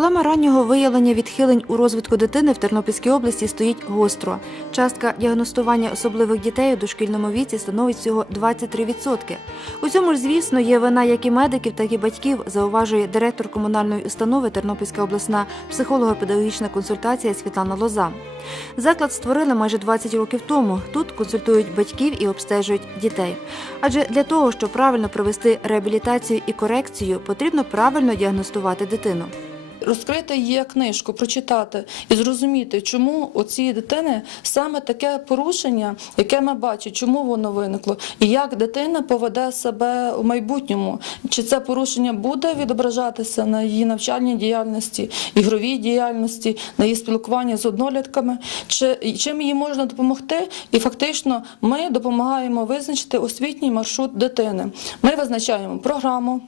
Проблема раннього виявлення відхилень у розвитку дитини в Тернопільській області стоїть гостро. Частка діагностування особливих дітей у дошкільному віці становить всього 23%. У цьому ж, звісно, є вина як і медиків, так і батьків, зауважує директор комунальної установи Тернопільська обласна психолого-педагогічна консультація Світлана Лоза. Заклад створили майже 20 років тому. Тут консультують батьків і обстежують дітей. Адже для того, щоб правильно провести реабілітацію і корекцію, потрібно правильно діагностувати дитину. Розкрити її книжку, прочитати і зрозуміти, чому у цієї дитини саме таке порушення, яке ми бачимо, чому воно виникло, і як дитина поведе себе у майбутньому. Чи це порушення буде відображатися на її навчальній діяльності, ігровій діяльності, на її спілкуванні з однолітками, чи чим їй можна допомогти? І фактично ми допомагаємо визначити освітній маршрут дитини. Ми визначаємо програму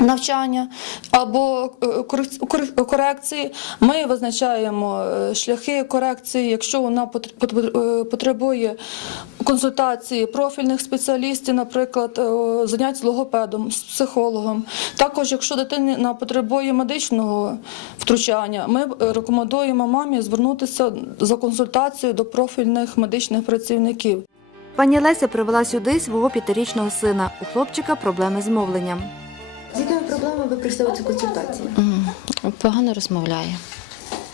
навчання або е, корек- корек- корекції. Ми визначаємо е, шляхи корекції, якщо вона е, потребує консультації профільних спеціалістів, наприклад, занять з логопедом, з психологом. Також, якщо дитина потребує медичного втручання, ми рекомендуємо мамі звернутися за консультацією до профільних медичних працівників. Пані Леся привела сюди свого п'ятирічного сина. У хлопчика проблеми з мовленням. З якими проблемами ви прийшли у цю консультацію? Погано розмовляє.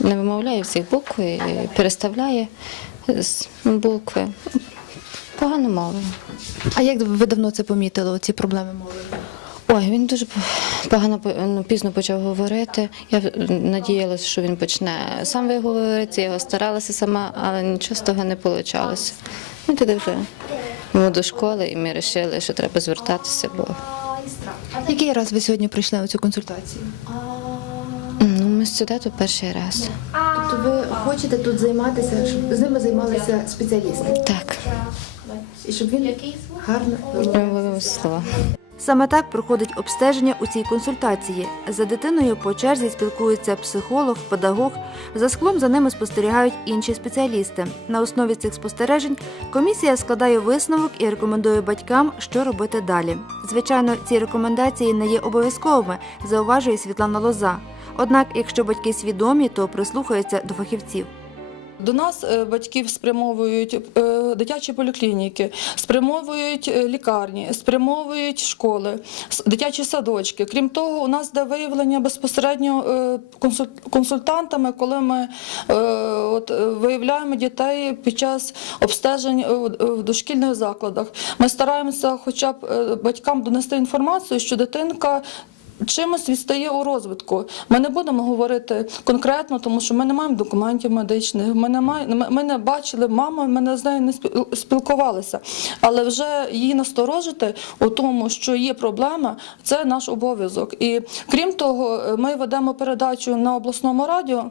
Не вимовляє всіх букв, і переставляє з букви. Погано мовить. А як ви давно це помітили, ці проблеми мови? Ой, він дуже погано ну, пізно почав говорити. Я надіялася, що він почне сам виговорити, я його старалася сама, але нічого з того не вийшло. Ну, тоді вже йому до школи, і ми вирішили, що треба звертатися, бо Який раз ви сьогодні прийшли у цю консультацію? ну, ми сюди тут перший раз. Тобто ви хочете тут займатися, щоб з ними займалися спеціалісти, Так, і щоб він гарно обов'язково. Саме так проходить обстеження у цій консультації. За дитиною по черзі спілкується психолог, педагог. За склом за ними спостерігають інші спеціалісти. На основі цих спостережень комісія складає висновок і рекомендує батькам, що робити далі. Звичайно, ці рекомендації не є обов'язковими, зауважує Світлана Лоза. Однак, якщо батьки свідомі, то прислухаються до фахівців. До нас е, батьків спрямовують е, дитячі поліклініки, спрямовують е, лікарні, спрямовують школи, дитячі садочки. Крім того, у нас йде виявлення безпосередньо консультантами, коли ми от, виявляємо дітей під час обстежень в- дошкільних закладах. Ми стараємося, хоча б батькам донести інформацію, що дитинка чимось відстає у розвитку. Ми не будемо говорити конкретно, тому що ми не маємо документів медичних. Ми не маємо, ми- не бачили маму, ми не з нею не спіл- спілкувалися. Але вже її насторожити у тому, що є проблема, це наш обов'язок. І крім того, ми ведемо передачу на обласному радіо.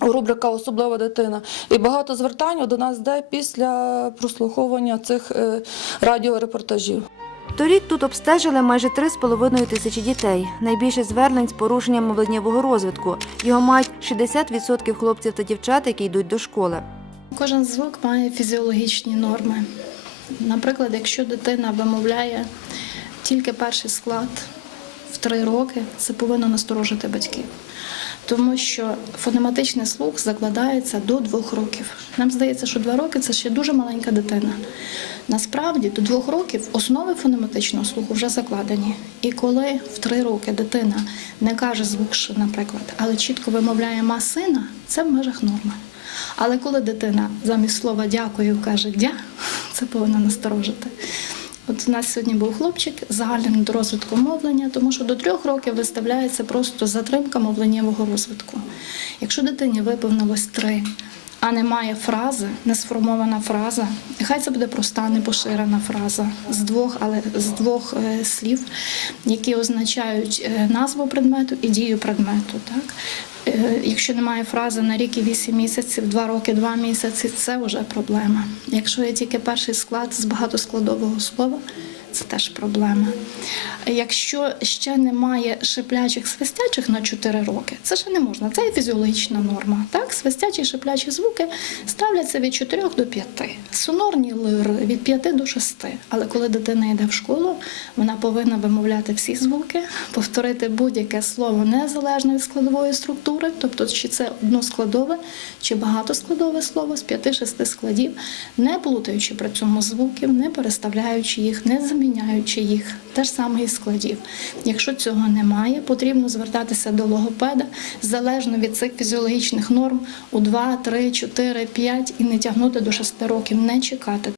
Рубрика Особлива дитина. І багато звертань до нас йде після прослуховування цих е, радіорепортажів. Торік тут обстежили майже 3,5 тисячі дітей. Найбільше звернень з порушенням мовленнєвого розвитку. Його мають 60% хлопців та дівчат, які йдуть до школи. Кожен звук має фізіологічні норми. Наприклад, якщо дитина вимовляє тільки перший склад в три роки, це повинно насторожити батьків. Тому що фонематичний слух закладається до двох років. Нам здається, що два роки це ще дуже маленька дитина. Насправді до двох років основи фонематичного слуху вже закладені. І коли в три роки дитина не каже звук наприклад, але чітко вимовляє масина, це в межах норми. Але коли дитина замість слова дякую каже дя, це повинно насторожити. От у нас сьогодні був хлопчик з загальним недорозвитком мовлення, тому що до трьох років виставляється просто затримка мовленнєвого розвитку. Якщо дитині виповнилось три, а немає фрази, не сформована фраза, нехай це буде проста, непоширена фраза з двох, але з двох е, слів, які означають е, назву предмету і дію предмету. Так? Е, Якщо немає фрази на рік і вісім місяців, два роки, два місяці, це вже проблема. Якщо є тільки перший склад з багатоскладового слова, це теж проблема. Якщо ще немає шиплячих свистячих на 4 роки, це ще не можна. Це є фізіологічна норма. Так, свистячі шиплячі звуки ставляться від 4 до 5. Сонорні лири від 5 до 6. Але коли дитина йде в школу, вона повинна вимовляти всі звуки, повторити будь-яке слово незалежно від складової структури, тобто чи це односкладове, чи багатоскладове слово з 5-6 складів, не плутаючи при цьому звуків, не переставляючи їх, не заміняючи їх. Те ж саме і складів. Якщо цього немає, потрібно звертатися до логопеда залежно від цих фізіологічних норм у 2, 3, 4, 5 і не тягнути до 6 років, не чекати.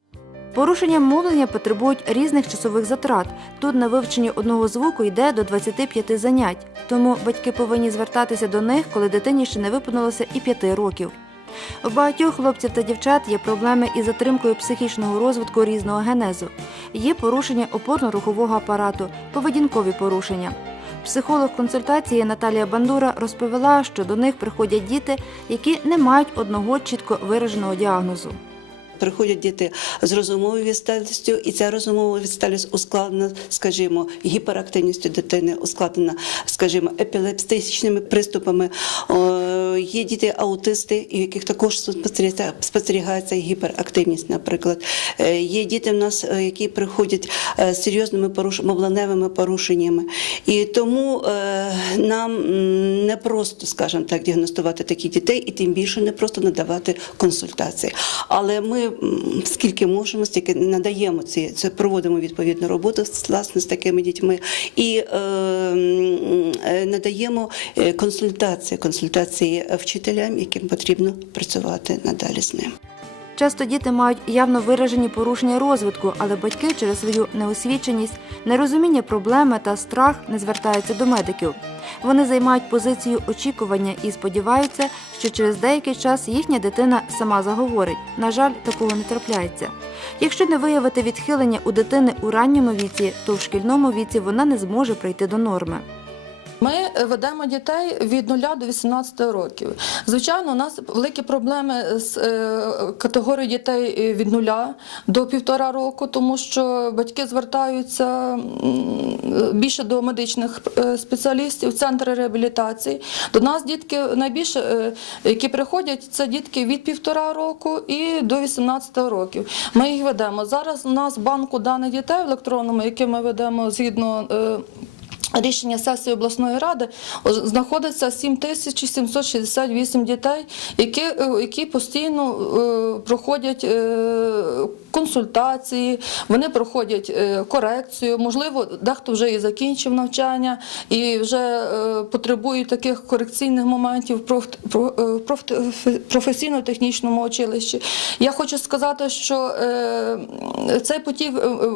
Порушення мовлення потребують різних часових затрат. Тут на вивченні одного звуку йде до 25 занять. Тому батьки повинні звертатися до них, коли дитині ще не виповнилося і 5 років. У багатьох хлопців та дівчат є проблеми із затримкою психічного розвитку різного генезу. Є порушення опорно-рухового апарату, поведінкові порушення. Психолог консультації Наталія Бандура розповіла, що до них приходять діти, які не мають одного чітко вираженого діагнозу. Приходять діти з розумовою відсталістю, і ця розумова відсталість ускладнена, скажімо, гіперактивністю дитини, ускладнена, скажімо, епілептичними приступами. Є діти аутисти, у яких також спостерігається, гіперактивність, наприклад. Е, Є діти в нас, е, які приходять е, з серйозними мовленевими порушеннями. І тому нам не просто, скажімо так, діагностувати таких дітей, і тим більше не просто надавати консультації. Але ми скільки можемо, стільки надаємо ці, це проводимо відповідну роботу власне з такими дітьми і е, надаємо е, консультації, консультації вчителям, яким потрібно працювати надалі з ним. Часто діти мають явно виражені порушення розвитку, але батьки через свою неосвіченість, нерозуміння проблеми та страх не звертаються до медиків. Вони займають позицію очікування і сподіваються, що через деякий час їхня дитина сама заговорить. На жаль, такого не трапляється. Якщо не виявити відхилення у дитини у ранньому віці, то в шкільному віці вона не зможе прийти до норми. Ми е, ведемо дітей від 0 до 18 років. Звичайно, у нас великі проблеми з е, категорією дітей е, від 0 до півтора року, тому що батьки звертаються більше до медичних спеціалістів, центри реабілітації. До нас дітки найбільше, які приходять, це дітки від півтора року і до 18 років. Ми їх ведемо. Зараз у нас банку даних дітей в електронному, який ми ведемо згідно. Рішення сесії обласної ради знаходиться 7768 дітей, які, е, які постійно е, проходять е, консультації, вони проходять е, корекцію. Можливо, дехто вже і закінчив навчання і вже е, потребують таких корекційних моментів в проф- про- е, проф- професійно-технічному училищі. Я хочу сказати, що е, цей потік. е, Е,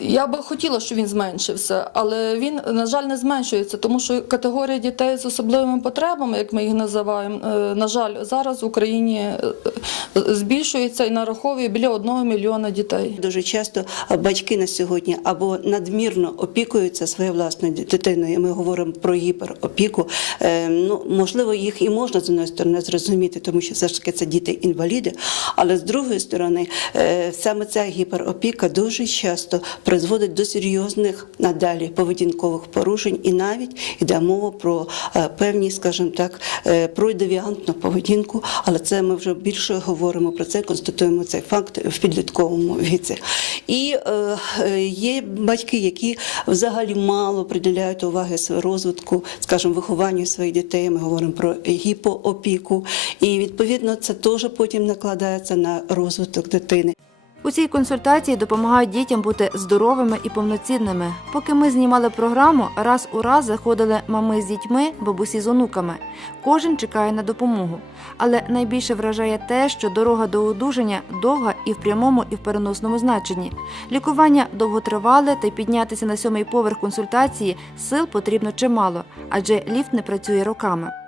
Я би хотіла, щоб він зменшився, але він, на жаль, не зменшується, тому що категорія дітей з особливими потребами, як ми їх називаємо, е, на жаль, зараз в Україні е, е, збільшується і нараховує біля одного мільйона дітей. Дуже часто батьки на сьогодні або надмірно опікуються своєю власною дитиною. Ми говоримо про гіперопіку. Е, Ну можливо, їх і можна з одної сторони зрозуміти, тому що все ж таки це діти-інваліди. Але з другої сторони, е, саме ця гіперопіка дуже часто призводить до серйозних надалі поведінкових порушень, і навіть йде мова про е, певні, скажімо так, е, про девіантну поведінку. Але це ми вже більше говоримо про це, констатуємо цей факт в підлітковому віці. І е, е, є батьки, які взагалі мало приділяють уваги розвитку, скажімо, вихованню своїх дітей. Ми говоримо про гіпоопіку. І відповідно це теж потім накладається на розвиток дитини. У цій консультації допомагають дітям бути здоровими і повноцінними. Поки ми знімали програму, раз у раз заходили мами з дітьми, бабусі з онуками. Кожен чекає на допомогу. Але найбільше вражає те, що дорога до одужання довга і в прямому, і в переносному значенні. Лікування довготривале, та й піднятися на сьомий поверх консультації сил потрібно чимало, адже ліфт не працює роками.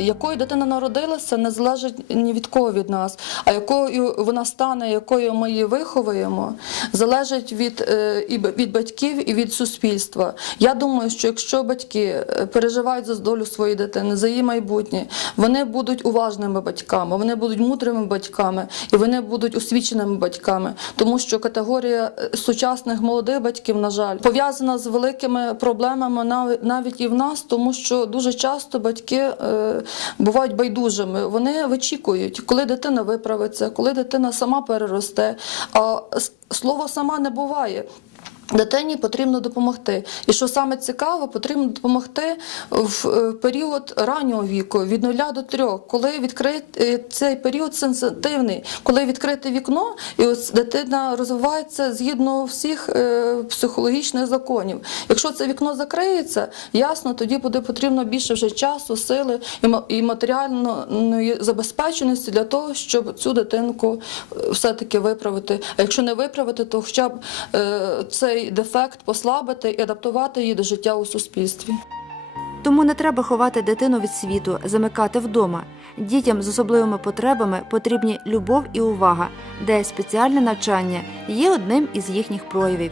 Якою дитина народилася, не залежить ні від кого від нас, а якою вона стане, якою ми її виховуємо, залежить від, е, від батьків і від суспільства. Я думаю, що якщо батьки е, переживають за долю своєї дитини, за її майбутнє, вони будуть уважними батьками, вони будуть мудрими батьками і вони будуть освіченими батьками, тому що категорія е, сучасних молодих батьків, на жаль, пов'язана з великими проблемами навіть і в нас, тому що дуже часто батьки бувають байдужими. Вони вичікують, коли дитина виправиться, коли дитина сама переросте. А слово сама не буває. Дитині потрібно допомогти. І що саме цікаво, потрібно допомогти в е, період раннього віку, від 0 до 3, коли відкрити цей період сенситивний, коли відкрите вікно, і ось дитина розвивається згідно всіх е, психологічних законів. Якщо це вікно закриється, ясно, тоді буде потрібно більше вже часу, сили і ма- і матеріальної забезпеченості для того, щоб цю дитинку е, все-таки виправити. А якщо не виправити, то хоча б е, цей дефект послабити і адаптувати її до життя у суспільстві. Тому не треба ховати дитину від світу, замикати вдома. Дітям з особливими потребами потрібні любов і увага, де спеціальне навчання є одним із їхніх проявів.